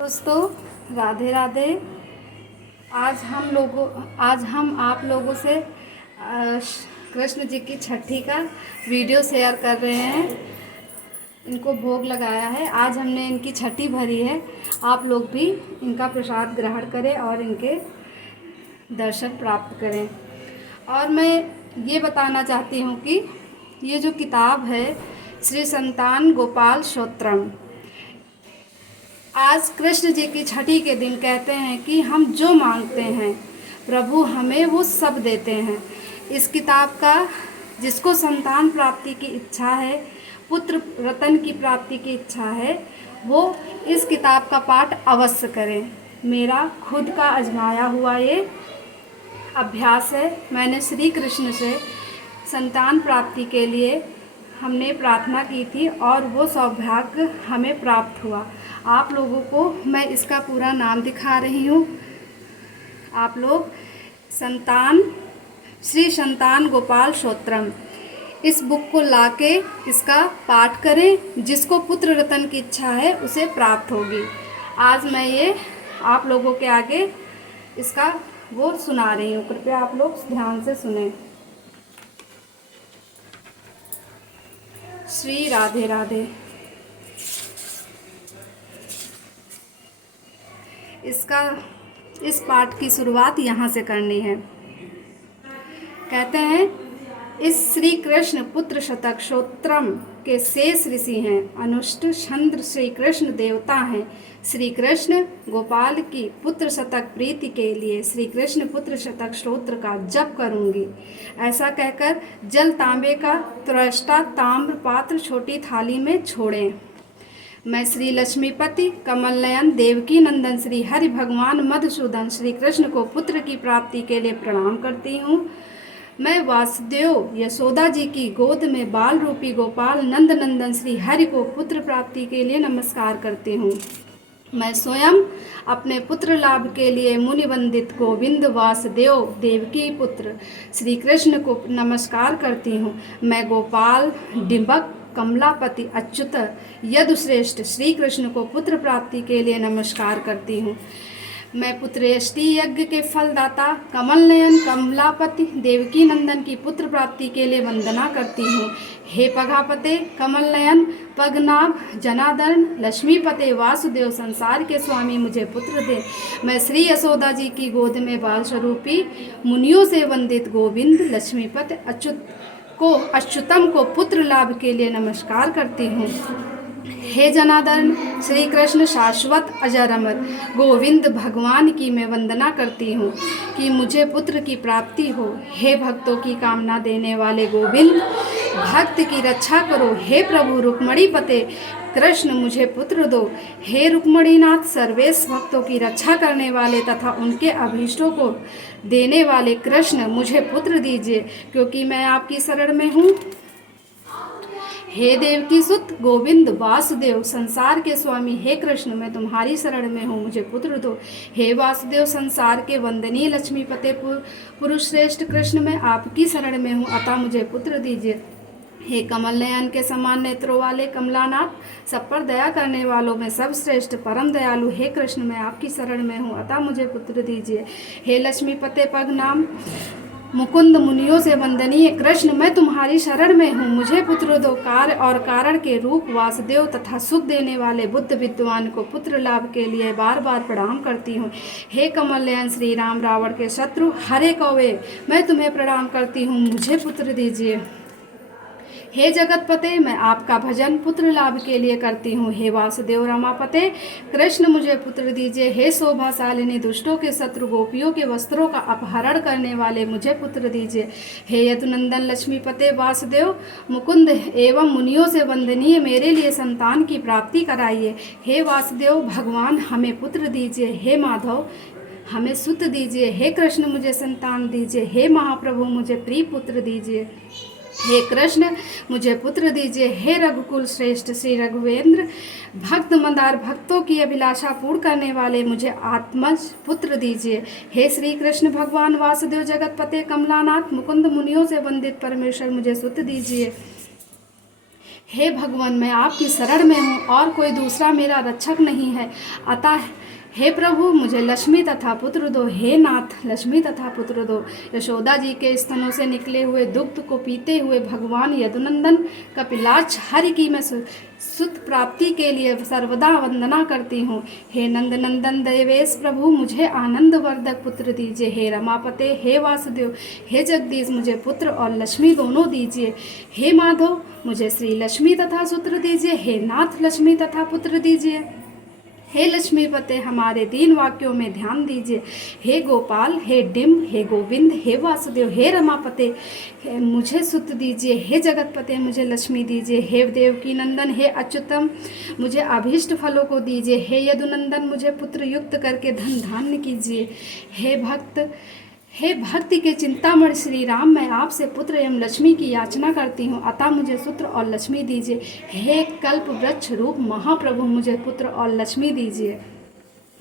दोस्तों, राधे राधे। आज हम आप लोगों से कृष्ण जी की छठी का वीडियो शेयर कर रहे हैं। इनको भोग लगाया है, आज हमने इनकी छठी भरी है। आप लोग भी इनका प्रसाद ग्रहण करें और इनके दर्शन प्राप्त करें। और मैं ये बताना चाहती हूँ कि ये जो किताब है श्री संतान गोपाल स्तोत्रम, आज कृष्ण जी की छठी के दिन कहते हैं कि हम जो मांगते हैं प्रभु हमें वो सब देते हैं। इस किताब का जिसको संतान प्राप्ति की इच्छा है, पुत्र रतन की प्राप्ति की इच्छा है, वो इस किताब का पाठ अवश्य करें। मेरा खुद का आजमाया हुआ ये अभ्यास है। मैंने श्री कृष्ण से संतान प्राप्ति के लिए हमने प्रार्थना की थी और वो सौभाग्य हमें प्राप्त हुआ। आप लोगों को मैं इसका पूरा नाम दिखा रही हूँ। आप लोग श्री संतान गोपाल स्तोत्रम इस बुक को लाके इसका पाठ करें। जिसको पुत्र रतन की इच्छा है उसे प्राप्त होगी। आज मैं ये आप लोगों के आगे इसका वो सुना रही हूँ, कृपया आप लोग ध्यान से सुने। श्री राधे राधे। इस पाठ की शुरुआत यहाँ से करनी है। कहते हैं, इस श्री कृष्ण पुत्र शतक स्तोत्रम के शेष ऋषि हैं, अनुष्ट चंद्र श्री कृष्ण देवता हैं। श्री कृष्ण गोपाल की पुत्र शतक प्रीति के लिए श्री कृष्ण पुत्र शतक स्तोत्र का जप करूंगी। ऐसा कहकर जल तांबे का त्रष्टा ताम्र पात्र छोटी थाली में छोड़ें। मैं श्री लक्ष्मीपति कमल नयन देवकी नंदन श्री हरि भगवान मधुसूदन श्री कृष्ण को पुत्र की प्राप्ति के लिए प्रणाम करती हूँ। मैं वासुदेव यशोदा जी की गोद में बाल रूपी गोपाल नंद नंदन श्री हरि को पुत्र प्राप्ति के लिए नमस्कार करती हूँ। मैं स्वयं अपने पुत्र लाभ के लिए मुनि वंदित गोविंद वासुदेव देवकी पुत्र श्री कृष्ण को नमस्कार करती हूँ। मैं गोपाल डिंबक कमलापति अच्युत यदुश्रेष्ठ श्री कृष्ण को पुत्र प्राप्ति के लिए नमस्कार करती हूँ। मैं पुत्रेष्टि यज्ञ के फलदाता कमल नयन कमलापति देवकी नंदन की पुत्र प्राप्ति के लिए वंदना करती हूँ। हे पगापते कमल नयन पगनाभ जनार्दन लक्ष्मीपते वासुदेव संसार के स्वामी मुझे पुत्र दे। मैं श्री यशोदा जी की गोद में बाल स्वरूपी मुनियों से वंदित गोविंद लक्ष्मीपति अच्युतम को पुत्र लाभ के लिए नमस्कार करती हूँ। हे जनार्दन श्री कृष्ण शाश्वत अजर अमर गोविंद भगवान की मैं वंदना करती हूँ कि मुझे पुत्र की प्राप्ति हो। हे भक्तों की कामना देने वाले गोविंद भक्त की रक्षा करो। हे प्रभु रुक्मणी पते कृष्ण मुझे पुत्र दो। हे रुक्मणीनाथ सर्वेश भक्तों की रक्षा करने वाले तथा उनके अभीष्टों को देने वाले कृष्ण मुझे पुत्र दीजिए, क्योंकि मैं आपकी शरण में हूँ। हे देवकी सुत गोविंद वासुदेव संसार के स्वामी हे कृष्ण मैं तुम्हारी शरण में हूँ, मुझे पुत्र दो। हे वासुदेव संसार के वंदनीय लक्ष्मीपते पुरुष श्रेष्ठ कृष्ण मैं आपकी शरण में हूँ, अतः मुझे पुत्र दीजिए। हे कमल नयन के समान नेत्रों वाले कमलानाथ सब पर दया करने वालों में सब श्रेष्ठ परम दयालु हे कृष्ण मैं आपकी शरण में हूँ, अतः मुझे पुत्र दीजिए। हे लक्ष्मीपते पग नाम मुकुंद मुनियों से वंदनीय कृष्ण मैं तुम्हारी शरण में हूँ, मुझे पुत्र दो। कार्य और कारण के रूप वासुदेव तथा सुख देने वाले बुद्ध विद्वान को पुत्र लाभ के लिए बार बार प्रणाम करती हूँ। हे कमल नयन श्री राम रावण के शत्रु हरे कौवे मैं तुम्हें प्रणाम करती हूँ, मुझे पुत्र दीजिए। हे जगतपते मैं आपका भजन पुत्र लाभ के लिए करती हूँ। हे वासुदेव रमापते कृष्ण मुझे पुत्र दीजिए। हे शोभाशालिनी दुष्टों के शत्रु गोपियों के वस्त्रों का अपहरण करने वाले मुझे पुत्र दीजिए। हे यदुनंदन लक्ष्मीपते वासुदेव मुकुंद एवं मुनियों से वंदनीय मेरे लिए संतान की प्राप्ति कराइए। हे वासुदेव भगवान हमें पुत्र दीजिए। हे माधव हमें सुत दीजिए। हे कृष्ण मुझे संतान दीजिए। हे महाप्रभु मुझे प्रिय पुत्र दीजिए। हे कृष्ण मुझे पुत्र दीजिए। हे रघुकुल श्रेष्ठ श्री रघुवेंद्र भक्त मंदार भक्तों की अभिलाषा पूर्ण करने वाले मुझे आत्मज पुत्र दीजिए। हे श्री कृष्ण भगवान वासुदेव जगतपते कमलानाथ मुकुंद मुनियों से वंदित परमेश्वर मुझे सुत दीजिए। हे भगवान, मैं आपकी शरण में हूँ और कोई दूसरा मेरा रक्षक नहीं है। अतः हे प्रभु, मुझे लक्ष्मी तथा पुत्र दो। हे नाथ, लक्ष्मी तथा पुत्र दो। यशोदा जी के स्तनों से निकले हुए दुग्ध को पीते हुए भगवान यदुनंदन कपिलाक्ष हरि की मैं सुत प्राप्ति के लिए सर्वदा वंदना करती हूँ। हे नंद नंदन देवेश प्रभु, मुझे आनंद वर्धक पुत्र दीजिए। हे रमापते, हे वासुदेव, हे जगदीश, मुझे पुत्र और लक्ष्मी दोनों दीजिए। हे माधव, मुझे श्री लक्ष्मी तथा पुत्र दीजिए। हे नाथ, लक्ष्मी तथा पुत्र दीजिए। हे लक्ष्मीपते, हमारे 3 वाक्यों में ध्यान दीजिए। हे गोपाल, हे डिम्ब, हे गोविंद, हे वासुदेव, हे रमापते, मुझे सुत दीजिए। हे जगतपते, मुझे लक्ष्मी दीजिए। हे देवकी नंदन, हे अच्युतम, मुझे अभीष्ट फलों को दीजिए। हे यदुनंदन, मुझे पुत्र युक्त करके धन धान्य कीजिए। हे भक्ति के चिंतामणि श्री राम, मैं आपसे पुत्र एवं लक्ष्मी की याचना करती हूँ, अतः मुझे पुत्र और लक्ष्मी दीजिए। हे कल्प वृक्ष रूप महाप्रभु, मुझे पुत्र और लक्ष्मी दीजिए।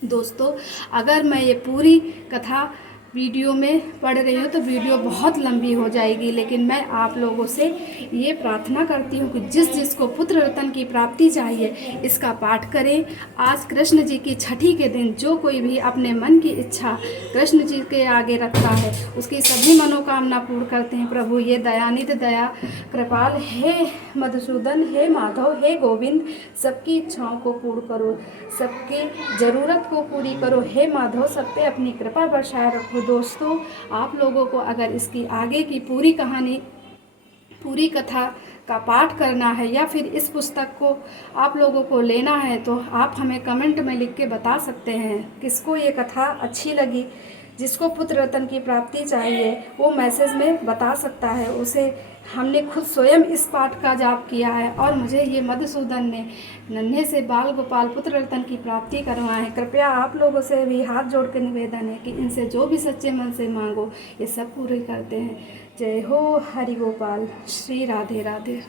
दोस्तों, अगर मैं ये पूरी कथा वीडियो में पढ़ रही हूँ तो वीडियो बहुत लंबी हो जाएगी, लेकिन मैं आप लोगों से ये प्रार्थना करती हूँ कि जिस को पुत्र रत्न की प्राप्ति चाहिए इसका पाठ करें। आज कृष्ण जी की छठी के दिन जो कोई भी अपने मन की इच्छा कृष्ण जी के आगे रखता है उसकी सभी मनोकामना पूर्ण करते हैं। प्रभु ये दयानिधि दया कृपाल, हे मधुसूदन, हे माधव, हे गोविंद, सबकी इच्छाओं को पूर्ण करो, सबकी ज़रूरत को पूरी करो। हे माधव, सब पे अपनी कृपा बरसाए रखो। दोस्तों, आप लोगों को अगर इसकी आगे की पूरी कहानी, पूरी कथा का पाठ करना है या फिर इस पुस्तक को आप लोगों को लेना है तो आप हमें कमेंट में लिख के बता सकते हैं। किसको ये कथा अच्छी लगी, जिसको पुत्र रत्न की प्राप्ति चाहिए वो मैसेज में बता सकता है। उसे हमने खुद स्वयं इस पाठ का जाप किया है और मुझे ये मधुसूदन ने नन्हे से बाल गोपाल पुत्र रत्न की प्राप्ति करवाए हैं। कृपया आप लोगों से भी हाथ जोड़ के निवेदन है कि इनसे जो भी सच्चे मन से मांगो ये सब पूरे करते हैं। जय हो हरि गोपाल, श्री राधे राधे।